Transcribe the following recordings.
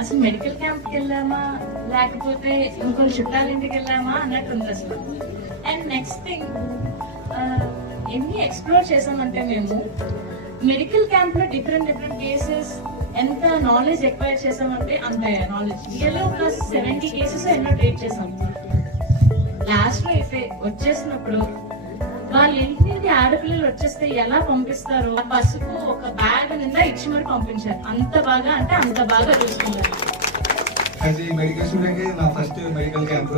అసలు మెడికల్ క్యాంప్కి వెళ్ళామా లేకపోతే ఇంకొక చుట్టాల ఇంటికి వెళ్ళామా అన్నట్టు ఉంది అసలు. అండ్ నెక్స్ట్ థింగ్, ఎన్ని ఎక్స్ప్లోర్ చేసామంటే మేము మెడికల్ క్యాంప్ లో డిఫరెంట్ కేసెస్ ఎంత నాలెడ్జ్ ఎక్వైర్ చేసామంటే అంత నాలెడ్జ్. రియల్ ఒక 70 కేసెస్ ఎన్నో ట్రీట్ చేసాం. లాస్ట్ లో అయితే వచ్చేసినప్పుడు వాళ్ళ ఇంటి నుండి ఆడపిల్లలు వచ్చేస్తే ఎలా పంపిస్తారు, ఆ బస్సుకు ఒక బ్యాగ్ నిండా ఇచ్చి మరి పంపించారు. అంత బాగా అంటే అంత బాగా చూసుకున్నారు. మెడికల్ స్టూడెంట్ నా first medical camp.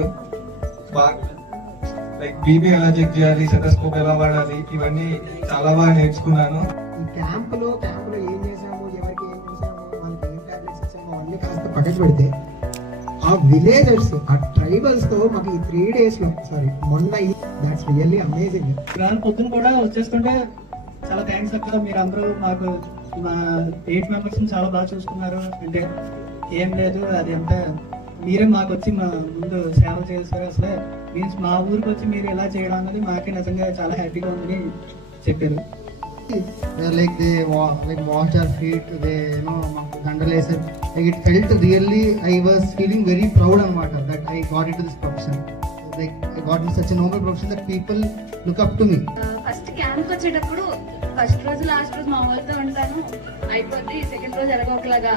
Like BP ఎలా చెక్ చేయాలి, స్టెథోస్కోప్ ఎలా వాడాలి, ఇవన్నీ చాలా బాగా నేర్చుకున్నాను. ఈ క్యాంప్ లో ఏం చేసాము, ఎవరికి ఏం చేసాము, వాళ్ళకి ఏం టాబ్లెట్స్ ఇచ్చాము అన్ని కాస్త పక్కన పెడితే ఆ విలేజర్స్, ఆ ట్రైబల్స్ తో మాకు ఈ 3 days లో మొన్న దాట్స్ రియల్లీ అమేజింగ్. పొద్దున కూడా వచ్చేస్తుంటే చాలా థ్యాంక్స్ అక్క, మీరు అందరూ మాకు మా 8 members చాలా బాగా చూసుకున్నారు. అంటే ఏం లేదు, అది అంతా మీరే మాకు వచ్చి మా ముందు సేవ చేస్తారు. అసలు మీన్స్ మా ఊరికి వచ్చి మీరు ఇలా చేయడం అనేది మాకే నిజంగా చాలా హ్యాపీగా ఉందని చెప్పారు. Like they washed our feet, they dandalesaru. Like it felt really, I was feeling very proud anamata that I got into this profession. Like I got into such a noble profession that people look up to me. First camp వచ్చేటప్పుడు first రోజు last రోజు మా వాళ్ళతో ఉంటాను, అయిపోద్ది. Second రోజు ఎలాగో ఒకలాగా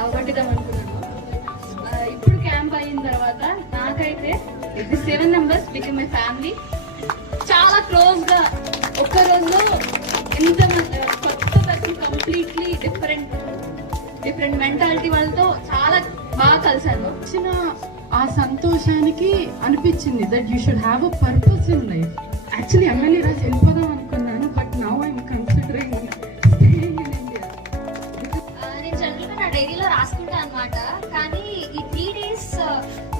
అవగొట్టుదాం అనుకున్నాను. ఇప్పుడు క్యాంప్ అయిన తర్వాత నాకైతే 7 members బికమ్ మై ఫ్యామిలీ. చాలా క్లోజ్ గా ఒక్క రోజులో ఎంత కొత్త పర్సన్, కంప్లీట్లీ డిఫరెంట్ మెంటాలిటీ వాళ్ళతో చాలా బాగా కలిసాను. వచ్చిన ఆ సంతోషానికి అనిపించింది that you should have a purpose in life. Actually MLA Raju వెళ్ళిపోదాం అనుకున్నాను, but now I'm considering staying in India. నేను జనరల్ గా నా డైరీలో రాసుకుంటా అన్నమాట. కానీ ఈ 3 days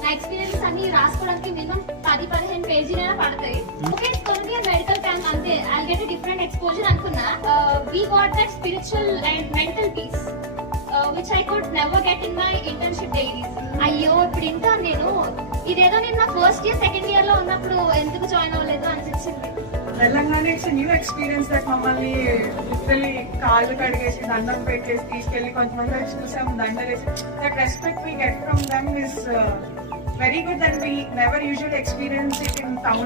నా ఎక్స్పీరియన్స్ అన్ని రాసుకోవడానికి మినిమం 10-15 పేజీలైనా పడతాయి. ఓకే, మెడికల్ క్యాంప్ అంతే, ఐ గెట్ డిఫరెంట్ ఎక్స్పోజర్ అనుకున్నా. We got that spiritual and mental peace which I could never get in my internship diaries. అయ్యో ఇప్పుడు ఇంకా నేను ఇదేదో నేను నా ఫస్ట్ ఇయర్ సెకండ్ ఇయర్ లో ఉన్నప్పుడు ఎందుకు జాయిన్ అవ్వలేదు అనిపించింది. వెళ్ళంగానే ఇట్స్ న్యూ ఎక్స్పీరియన్స్ దట్ మమ్మల్ని లిటరలీ కాళ్ళు కడిగేసి దండం పెట్టేసి తీసుకెళ్లి కొంతమంది చూసాం దండలేసి. That respect we get from them is very good that we never usually experience it in town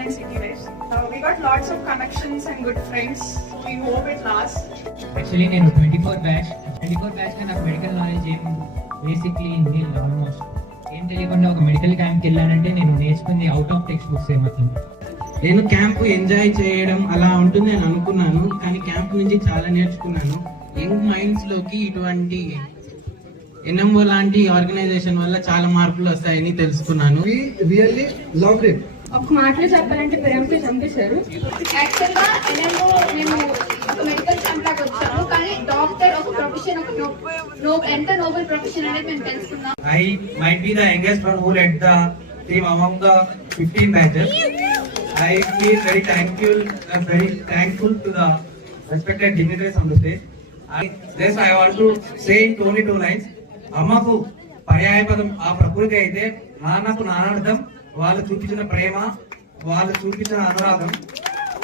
and city life. We got lots of connections and good friends. We hope it lasts. Actually నేను 24 batch లో నాకు medical knowledge ఏం basically Neel almost ఏం తెలియకుండా ఒక medical క్యాంప్కి వెళ్ళానంటే నేను నేర్చుకుంది అవుట్ ఆఫ్ టెక్స్ట్ బుక్స్ మొత్తం. నేను క్యాంప్ ఎంజాయ్ చేయడం అలా ఉంటుంది అని అనుకున్నాను, కానీ క్యాంప్ నుంచి చాలా నేర్చుకున్నాను. యంగ్ మైండ్స్ లోకి ఇటువంటి ఎన్ఎంఓ లాంటి ఆర్గనైజేషన్ వల్ల చాలా మార్పులు వస్తాయని తెలుసుకున్నాను. Really loved it. ఒక మాటలో చెప్పాలంటే ప్రేమతో చంపేశారు. యాక్చువల్ గా మేము ఒక మెడికల్ క్యాంప్ లాగా వచ్చాము, కానీ డాక్టర్ ఒక ప్రొఫెషన్, ఎంత నోబెల్ ప్రొఫెషన్ అనేది మేము తెలుసుకున్నాం. I might be the youngest one who led the team among the 15 batches. I feel very thankful to the respected dignitaries on the stage. I want to say only 2 lines. అమ్మకు పర్యాయపదం ఆ ప్రకృతి అయితే, నాన్నకు నానార్థం. వాళ్ళు చూపించిన ప్రేమ, వాళ్ళు చూపించిన అనురాగం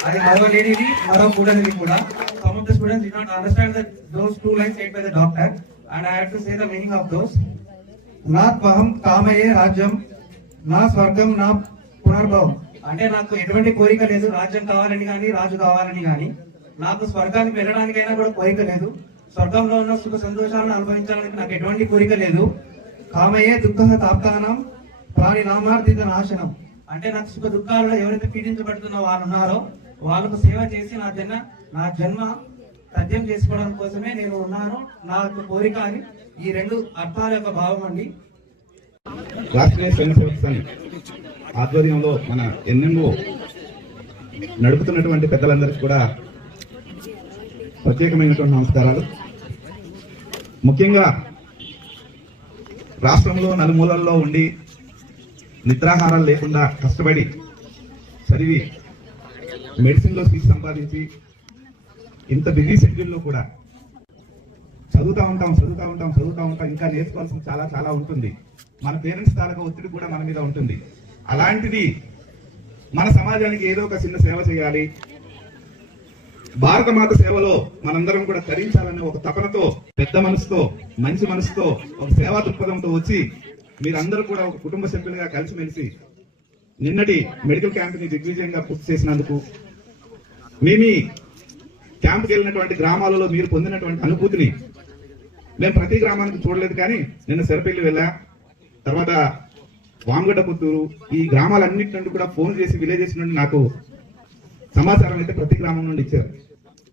అది మరవలేనిది, మరవకూడనిది కూడా. Some of the students did not understand that those 2 lines said by the doctor, and I have to say the meaning of those. నా త్వహం కామయే రాజ్యం, నా స్వర్గం నా పునర్భవం. అంటే నాకు ఎటువంటి కోరిక లేదు, రాజ్యం కావాలని కానీ రాజు కావాలని కానీ. నాకు స్వర్గానికి వెళ్ళడానికైనా కూడా కోరిక లేదు, స్వర్గంలో ఉన్న సుఖ సంతోషాలను అనుభవించడానికి నాకు ఎటువంటి కోరిక లేదు. కామయే దుఃఖ తాప్తానం ప్రాణి నామార్థిత నాశనం. అంటే నాకు సుఖ దుఃఖాలలో ఎవరైతే పీడించబడుతున్న వారు ఉన్నారో వాళ్ళకు సేవ చేసి నా జన్మ తథ్యం చేసుకోవడం కోసమే నేను ఉన్నాను. నాకు కోరిక అని ఈ 2 అర్థాల యొక్క భావం అండి. రాష్ట్రీయ స్వయం సేవక్ సంఘ్ ఆధ్వర్యంలో మన ఎన్ఎంఓ నడుపుతున్నటువంటి పెద్దలందరికీ కూడా ప్రత్యేకమైనటువంటి నమస్కారాలు. ముఖ్యంగా రాష్ట్రంలో నలుమూలల్లో ఉండి నిద్రాహారాలు లేకుండా కష్టపడి చదివి మెడిసిన్లో సీట్ సంపాదించి ఇంత బిజీ షెడ్యూల్లో కూడా చదువుతా ఉంటాం ఇంకా నేర్చుకోవాల్సిన చాలా ఉంటుంది. మన పేరెంట్స్ తాలూకా ఒత్తిడి కూడా మన మీద ఉంటుంది. అలాంటిది మన సమాజానికి ఏదో ఒక చిన్న సేవ చేయాలి, భారతమాత సేవలో మనందరం కూడా తరించాలనే ఒక తపనతో, పెద్ద మనసుతో, మంచి మనసుతో, ఒక సేవా దృక్పథంతో వచ్చి మీరందరూ కూడా ఒక కుటుంబ సభ్యులుగా కలిసిమెలిసి నిన్నటి మెడికల్ క్యాంప్ ని దిగ్విజయంగా పూర్తి చేసినందుకు, మీ క్యాంప్కి వెళ్ళినటువంటి గ్రామాలలో మీరు పొందినటువంటి అనుభూతిని మేము ప్రతి గ్రామానికి చూడలేదు, కానీ నిన్న సెరపల్లి వెళ్ళా, తర్వాత వామగడ్డ పుత్తూరు, ఈ గ్రామాలన్నింటి నుండి కూడా ఫోన్ చేసి విలేజెస్ నుండి నాకు సమాచారం అయితే ప్రతి గ్రామం నుండి ఇచ్చారు.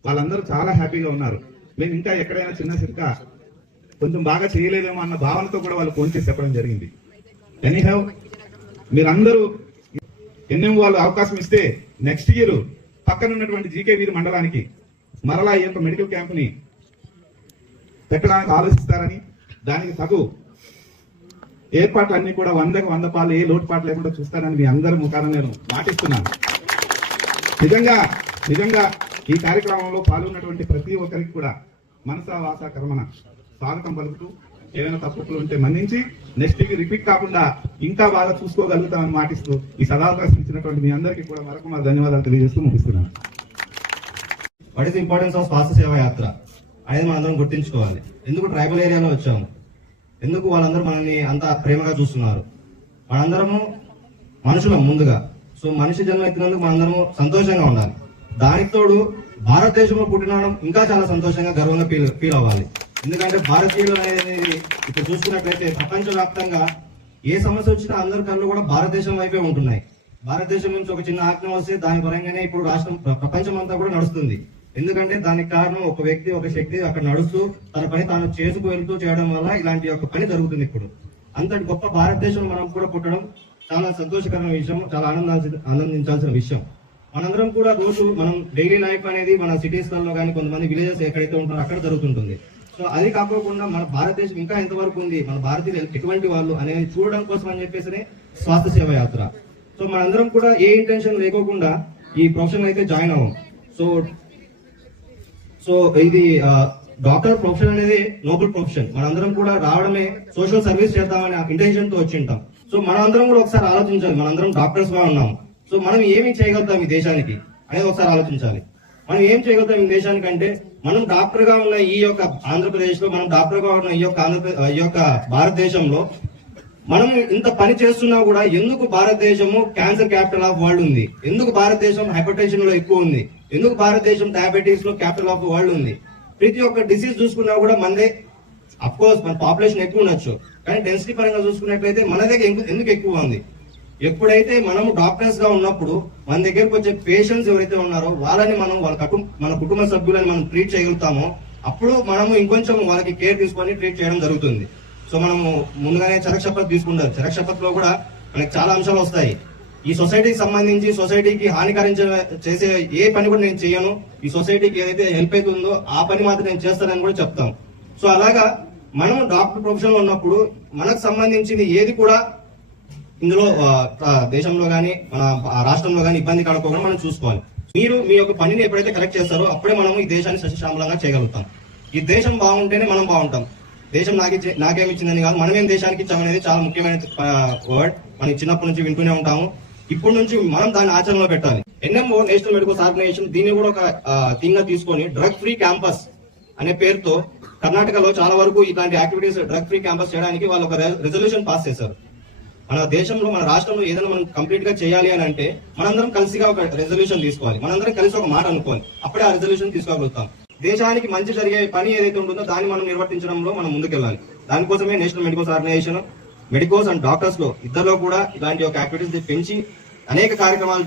వాళ్ళందరూ చాలా హ్యాపీగా ఉన్నారు. మేము ఇంకా ఎక్కడైనా చిన్న చిన్న కొంచెం బాగా చేయలేదేమో అన్న భావనతో కూడా వాళ్ళు ఫోన్ చేసి చెప్పడం జరిగింది. ఎనీహౌ మీరందరూ ఎన్ఎం వాళ్ళు అవకాశం ఇస్తే నెక్స్ట్ ఇయర్ పక్కన ఉన్నటువంటి జీకే వీధి మండలానికి మరలా ఈ యొక్క మెడికల్ క్యాంప్ ని పెట్టడానికి ఆలోచిస్తారని, దానికి తగు ఏర్పాట్లన్నీ కూడా 100కు 100 పాలు ఏ లోటుపాటు లేకుండా చూస్తారని మీ అందరి ముఖాన నేను మాటిస్తున్నాను. నిజంగా ఈ కార్యక్రమంలో పాల్గొన్నటువంటి ప్రతి ఒక్కరికి కూడా మనసా వాస కర్మన స్వాగతం పలుకుతూ, ఏదైనా తప్పులు ఉంటే మన్నించి నెక్స్ట్ కి రిపీట్ కాకుండా ఇంకా బాగా చూసుకోగలుగుతామని మాటిస్తూ ఈ సదావకాశం ఇచ్చినటువంటి మీ అందరికీ కూడా మరొక ధన్యవాదాలు తెలియజేస్తూ ముగిస్తున్నాను. వాట్ ఈస్ ఇంపార్టెన్స్ ఆఫ్ స్వాస్థ్య సేవ యాత్ర అనేది మనందరం గుర్తించుకోవాలి. ఎందుకు ట్రైబల్ ఏరియాలో వచ్చాము, ఎందుకు వాళ్ళందరూ మనల్ని అంత ప్రేమగా చూస్తున్నారు. మనందరము మనుషులం ముందుగా. సో మనిషి జన్మ ఎత్తినందుకు మనందరము సంతోషంగా ఉండాలి. దానికి తోడు భారతదేశంలో పుట్టినడం ఇంకా చాలా సంతోషంగా గర్వంగా ఫీల్ అవ్వాలి. ఎందుకంటే భారతీయులు అనేది ఇప్పుడు చూసుకున్నట్లయితే ప్రపంచవ్యాప్తంగా ఏ సమస్య వచ్చినా అందరి కళ్ళు కూడా భారతదేశం వైపే ఉంటున్నాయి. భారతదేశం నుంచి ఒక చిన్న ఆజ్ఞ వస్తే దాని పరంగానే ఇప్పుడు రాష్ట్రం ప్రపంచం అంతా కూడా నడుస్తుంది. ఎందుకంటే దానికి కారణం ఒక వ్యక్తి, ఒక శక్తి అక్కడ నడుస్తూ తన పని తాను చేసుకు వెళ్తూ చేయడం వల్ల ఇలాంటి ఒక పని జరుగుతుంది. ఇప్పుడు అంతటి గొప్ప భారతదేశం మనం కూడా పుట్టడం చాలా సంతోషకరమైన విషయం, చాలా ఆనందించాల్సిన విషయం. మనందరం కూడా రోజు మనం డైలీ లైఫ్ అనేది మన సిటీస్ లలో కానీ కొంతమంది విలేజెస్ ఎక్కడైతే ఉంటారో అక్కడ జరుగుతుంటుంది. సో అది కాకోకుండా మన భారతదేశం ఇంకా ఎంతవరకు ఉంది, మన భారతీయులు ఎటువంటి వాళ్ళు అనేది చూడడం కోసం అని చెప్పేసి స్వాస్థ్య సేవ యాత్ర. సో మనందరం కూడా ఏ ఇంటెన్షన్ లేకోకుండా ఈ ప్రొఫెషన్ అయితే జాయిన్ అవ్వం. సో ఇది డాక్టర్ ప్రొఫెషన్ అనేది నోబెల్ ప్రొఫెషన్. మనందరం కూడా రావడమే సోషల్ సర్వీస్ చేద్దామనే ఇంటెన్షన్ తో వచ్చి ఉంటాం. సో మనందరం కూడా ఒకసారి ఆలోచించాలి, మనందరం డాక్టర్స్ గా ఉన్నాం. సో మనం ఏమి చేయగలుగుతాం ఈ దేశానికి అనేది ఒకసారి ఆలోచించాలి. మనం ఏం చేయగలుగుతాం ఈ దేశానికి అంటే, మనం డాక్టర్ గా ఉన్న ఈ యొక్క ఆంధ్రప్రదేశ్ లో, మనం డాక్టర్ గా ఉన్న ఈ యొక్క భారతదేశంలో మనం ఇంత పని చేస్తున్నా కూడా ఎందుకు భారతదేశము క్యాన్సర్ క్యాపిటల్ ఆఫ్ వరల్డ్ ఉంది, ఎందుకు భారతదేశం హైపర్ టెన్షన్ లో ఎక్కువ ఉంది, ఎందుకు భారతదేశం డయాబెటీస్ లో క్యాపిటల్ ఆఫ్ వరల్డ్ ఉంది. ప్రతి ఒక్క డిసీజ్ చూసుకున్నా కూడా మనదే, అఫ్ కోర్స్ మన పాపులేషన్ ఎక్కువ ఉండొచ్చు, కానీ డెన్సిటీ పరంగా చూసుకున్నట్లయితే మన దగ్గర ఎందుకు ఎక్కువ ఉంది. ఎప్పుడైతే మనం డాక్టర్స్ గా ఉన్నప్పుడు మన దగ్గరకు వచ్చే పేషెంట్స్ ఎవరైతే ఉన్నారో వాళ్ళని మనం మన కుటుంబ సభ్యులని మనం ట్రీట్ చేయగలుగుతామో అప్పుడు మనము ఇంకొంచెం వాళ్ళకి కేర్ తీసుకొని ట్రీట్ చేయడం జరుగుతుంది. సో మనము ముందుగానే చరక్ శపథ్ తీసుకుంటారు. చరక్ శపథ్ లో కూడా మనకి చాలా అంశాలు వస్తాయి. ఈ సొసైటీకి సంబంధించి సొసైటీకి చేసే ఏ పని కూడా నేను చేయను, ఈ సొసైటీకి ఏదైతే హెల్ప్ అవుతుందో ఆ పని మాత్రం నేను చేస్తానని కూడా చెప్తాం. సో అలాగా మనం డాక్టర్ ప్రొఫెషన్ లో ఉన్నప్పుడు మనకు సంబంధించింది ఏది కూడా ఇందులో దేశంలో గానీ మన రాష్ట్రంలో గానీ ఇబ్బంది కలగకుండా మనం చూసుకోవాలి. మీరు మీ యొక్క పనిని ఎప్పుడైతే కరెక్ట్ చేస్తారో అప్పుడే మనం ఈ దేశాన్ని సస్యశ్యామలంగా చేయగలుగుతాం. ఈ దేశం బాగుంటేనే మనం బాగుంటాం. దేశం నాకేమిచ్చిందని కాదు, మనమేం దేశానికి ఇచ్చామనేది చాలా ముఖ్యమైన వర్డ్. మనం చిన్నప్పటి నుంచి వింటూనే ఉంటాము. ఇప్పటి నుంచి మనం దాన్ని ఆచరణలో పెట్టాలి. ఎన్ఎంఓ నేషనల్ మెడికల్ ఆర్గనైజేషన్ దీన్ని కూడా ఒక థీమ్ గా తీసుకొని డ్రగ్ ఫ్రీ క్యాంపస్ అనే పేరుతో కర్ణాటకలో చాలా వరకు ఇలాంటి యాక్టివిటీస్ డ్రగ్ ఫ్రీ క్యాంపస్ చేయడానికి వాళ్ళు ఒక రెజల్యూషన్ పాస్ చేశారు. మన దేశంలో, మన రాష్ట్రంలో ఏదైనా మనం కంప్లీట్ గా చేయాలి అని అంటే మనందరం కలిసిగా ఒక రెజల్యూషన్ తీసుకోవాలి, మనందరం కలిసి ఒక మాట అనుకోవాలి, అప్పుడే ఆ రెజల్యూషన్ తీసుకోగలుగుతాం. దేశానికి మంచి జరిగే పని ఏదైతే ఉంటుందో దాన్ని మనం నిర్వర్తించడంలో మనం ముందుకెళ్ళాలి. దానికోసమే national medical organisation medicos and doctors లో ఇద్దరిలో కూడా ఇలాంటి ఒక యాక్టివిటీస్ పెంచి అనేక కార్యక్రమాలు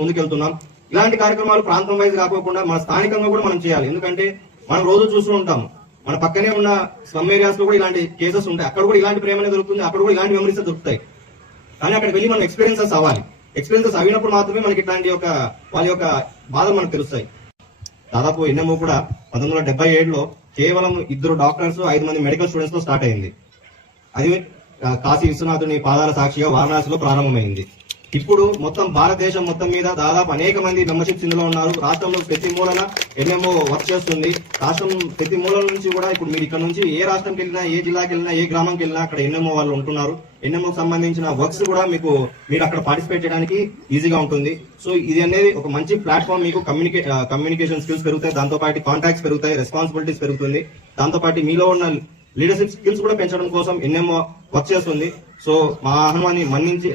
ముందుకెళ్తున్నాం. ఇలాంటి కార్యక్రమాలు ప్రాంతం వైజ్ కాకుండా మన స్థానికంగా కూడా మనం చేయాలి. ఎందుకంటే మనం రోజు చూస్తూ ఉంటాం, మన పక్కనే ఉన్న స్లమ్ ఏరియాస్ లో కూడా ఇలాంటి కేసెస్ ఉంటాయి. అక్కడ కూడా ఇలాంటి ప్రేమనే దొరుకుతుంది, అక్కడ కూడా ఇలాంటి మెమరీస్ దొరుకుతాయి. కానీ అక్కడికి వెళ్ళి మనం ఎక్స్పీరియన్సెస్ అవ్వాలి. ఎక్స్పీరియన్సెస్ అయినప్పుడు మాత్రమే మనకి ఇట్లాంటి వాళ్ళ యొక్క బాధలు మనకు తెలుస్తాయి. దాదాపు ఎన్ఎంఓ కూడా 1977లో కేవలం 2 డాక్టర్స్ 5 మంది మెడికల్ స్టూడెంట్స్ తో స్టార్ట్ అయింది. అది కాశీ విశ్వనాథుని పాదాల సాక్షిగా వారణాసిలో ప్రారంభమైంది. ఇప్పుడు మొత్తం భారతదేశం మొత్తం మీద దాదాపు అనేక మంది మెంబర్షిప్స్ ఇందులో ఉన్నారు. రాష్ట్రంలో ప్రతి మూలన ఎన్ఎంఓ వర్క్ చేస్తుంది. రాష్ట్రం ప్రతి మూలల నుంచి కూడా ఇప్పుడు మీరు ఇక్కడ నుంచి ఏ రాష్ట్రంకి వెళ్ళినా, ఏ జిల్లాకి వెళ్ళినా, ఏ గ్రామంకి వెళ్ళినా అక్కడ ఎన్ఎంఓ వాళ్ళు ఉంటున్నారు. ఎన్ఎంఓ సంబంధించిన వర్క్స్ కూడా మీరు అక్కడ పార్టిసిపేట్ చేయడానికి ఈజీగా ఉంటుంది. సో ఇది అనేది ఒక మంచి ప్లాట్ఫామ్. మీకు కమ్యూనికేషన్ స్కిల్స్ పెరుగుతాయి, దాంతో పాటు కాంటాక్ట్స్ పెరుగుతాయి, రెస్పాన్సిబిలిటీస్ పెరుగుతుంది. దాంతో పాటు మీలో ఉన్న లీడర్షిప్ స్కిల్స్ కూడా పెంచడం కోసం ఎన్ఎంఓ వర్క్ చేస్తుంది. సో మా ఆహ్వానాన్ని మన్నించి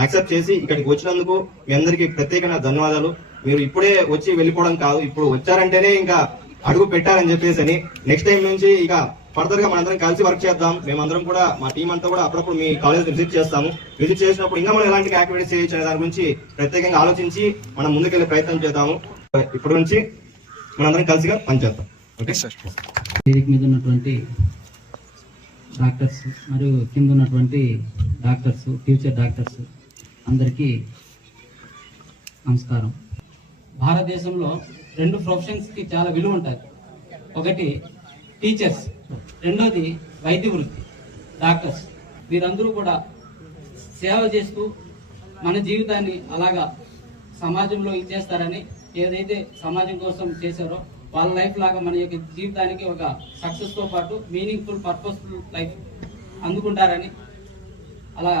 యాక్సెప్ట్ చేసి ఇక్కడికి వచ్చినందుకు మీ అందరికీ ప్రత్యేకంగా ధన్యవాదాలు. మీరు ఇప్పుడే వచ్చి వెళ్ళిపోవడం కాదు, ఇప్పుడు వచ్చారంటేనే ఇంకా అడుగు పెట్టారని చెప్పేసి నెక్స్ట్ టైం నుంచి ఇక ఫర్దర్ గా మనందరం కలిసి వర్క్ చేద్దాం. మేమందరం కూడా మా టీం అంతా కూడా అప్పుడప్పుడు మీ కాలేజ్ విజిట్ చేస్తాము. విజిట్ చేసినప్పుడు ఇంకా మనం ఎలాంటి యాక్టివిటీస్ చేయొచ్చు అనే దాని గురించి ప్రత్యేకంగా ఆలోచించి మనం ముందుకెళ్లే ప్రయత్నం చేద్దాము. ఇప్పటి నుంచి మనందరం కలిసిగా పనిచేద్దాం. వేదిక మీద ఉన్నటువంటి డాక్టర్స్ మరియు కింద ఉన్నటువంటి డాక్టర్స్, ఫ్యూచర్ డాక్టర్స్ అందరికీ నమస్కారం. భారతదేశంలో 2 ప్రొఫెషన్స్కి చాలా విలువ ఉంటుంది. ఒకటి టీచర్స్, రెండోది వైద్య వృత్తి డాక్టర్స్. వీరందరూ కూడా సేవ చేస్తూ మన జీవితాన్ని అలాగా సమాజంలో ఇచ్చేస్తారని, ఏదైతే సమాజం కోసం చేశారో వాళ్ళ లైఫ్ లాగా మన యొక్క జీవితానికి ఒక సక్సెస్తో పాటు మీనింగ్ఫుల్, పర్పస్ఫుల్ లైఫ్ అందుకుంటారని, అలా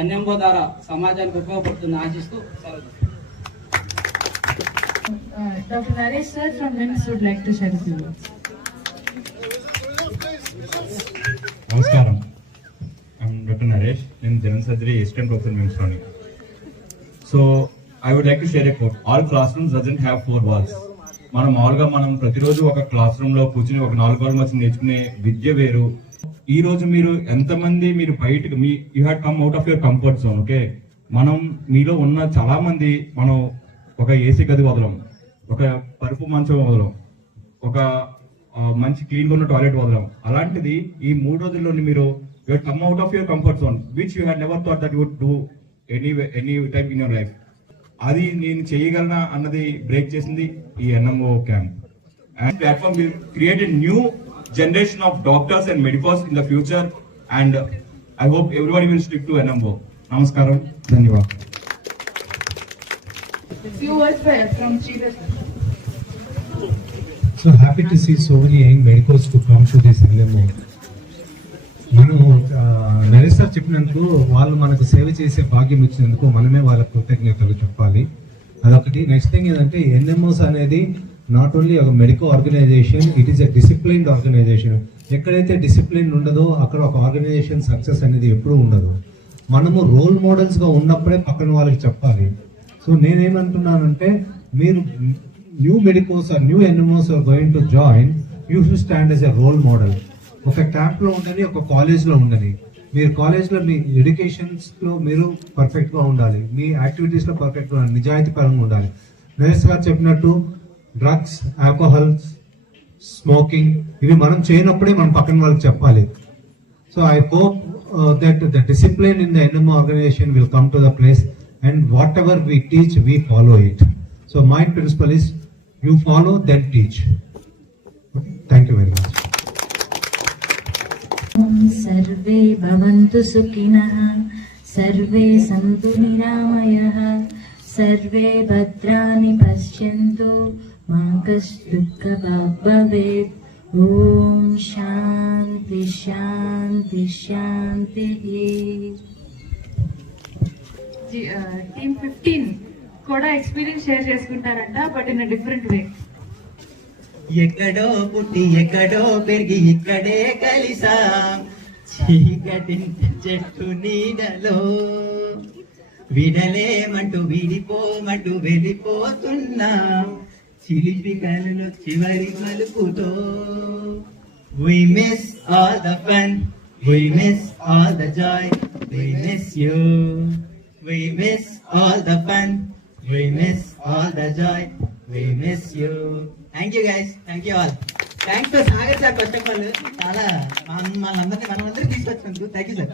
ఎన్ఎంఓ ద్వారా సమాజానికి ఉపయోగపడుతుందని ఆశిస్తూ సెలవు. Dr. Naresh sir from NIMS would like to share a few words. నమస్కారం, I'm Dr. Naresh. నేను జనరల్ సర్జరీ అసిస్టెంట్ ప్రొఫెసర్ నిమ్స్లోని. So I would like to share a quote. All classrooms doesn't have 4 walls. మనం ప్రతిరోజు ఒక class room లో కూర్చుని ఒక 4 గోడల మధ్య నేర్చుకునే విద్య వేరు. ఈ రోజు మీరు ఎంతమంది మీరు బయటకు you had come out of your comfort zone. Okay, మీలో ఉన్న చాలా మంది మనం ఒక ఏసీ గది వదలం, ఒక పరుపు మంచం వదలం, ఒక మంచి క్లీన్ గా ఉన్న టాయిలెట్ వదలం. అలాంటిది ఈ 3 రోజుల్లో మీరు you had come out of your comfort zone which you had never thought that you would do any type in your life. అది నేను చేయగలనా అన్నది బ్రేక్ చేసింది ఈ NMO camp. And platform will create a new generation of doctors and medicos in the future, and I hope everybody will stick to NMO. Namaskaram, dhanyawad. Few words from Sridhar. So happy to see so many young medicos to come to this NMO. మనము Naresh sir చెప్పినందుకు వాళ్ళు మనకు సేవ చేసే భాగ్యం ఇచ్చినందుకు మనమే వాళ్ళకు కృతజ్ఞతలు చెప్పాలి. అదొకటి. నెక్స్ట్ థింగ్ ఏంటంటే ఎన్ఎంఓస్ అనేది నాట్ ఓన్లీ ఒక medical organisation, it is a disciplined organisation. ఎక్కడైతే డిసిప్లిన్ ఉండదో అక్కడ ఒక ఆర్గనైజేషన్ సక్సెస్ అనేది ఎప్పుడూ ఉండదు. మనము రోల్ మోడల్స్గా ఉన్నప్పుడే పక్కన వాళ్ళకి చెప్పాలి. సో నేనేమంటున్నానంటే మీరు new medicos or new NMOs are going to join, you should stand as a role model. ఒక క్యాంప్లో ఉండని, ఒక కాలేజ్లో ఉండని. మీరు కాలేజ్లో మీ ఎడ్యుకేషన్స్లో మీరు పర్ఫెక్ట్గా ఉండాలి, మీ యాక్టివిటీస్లో పర్ఫెక్ట్గా ఉండాలి, నిజాయితీ పరంగా ఉండాలి. నరేష్ గారు చెప్పినట్టు డ్రగ్స్, ఆల్కహాల్, స్మోకింగ్ ఇవి మనం చేయనప్పుడే మనం పక్కన వాళ్ళకి చెప్పాలి. So I hope that the discipline in the NMO organisation will come to the place and whatever we teach we follow it. So my principle is you follow then teach. Thank you very much. सर्वे भवन्तु सुखिनः, सर्वे सन्तु निरामयः, सर्वे भद्राणि पश्यन्तु, मा कश्चित् दुःखभाग् भवेत्. ॐ शान्ति शान्ति शान्तिः. టీమ్ 15 కూడా ఎక్స్పీరియన్స్ షేర్ చేసుకుంటారంట, బట్ ఇన్ డిఫరెంట్ వే. ఎక్కడో పుట్టి ఎక్కడో పెరిగి ఇక్కడే కలిసాం, చీకటి చెట్టు నీడలో విడలేమంటూ విడిపోమంటూ వెళ్ళిపోతున్నాం, చిలిపి కనులు చివరి మలుపుతో. We miss all the fun, we miss all the joy, we miss you. We miss all the fun, we miss all the joy, we miss you. Thank you guys, thank you all. Thanks to Sagar sir first of all, చాలా మనందరినీ తీసుకొచ్చినందుకు thank you sir.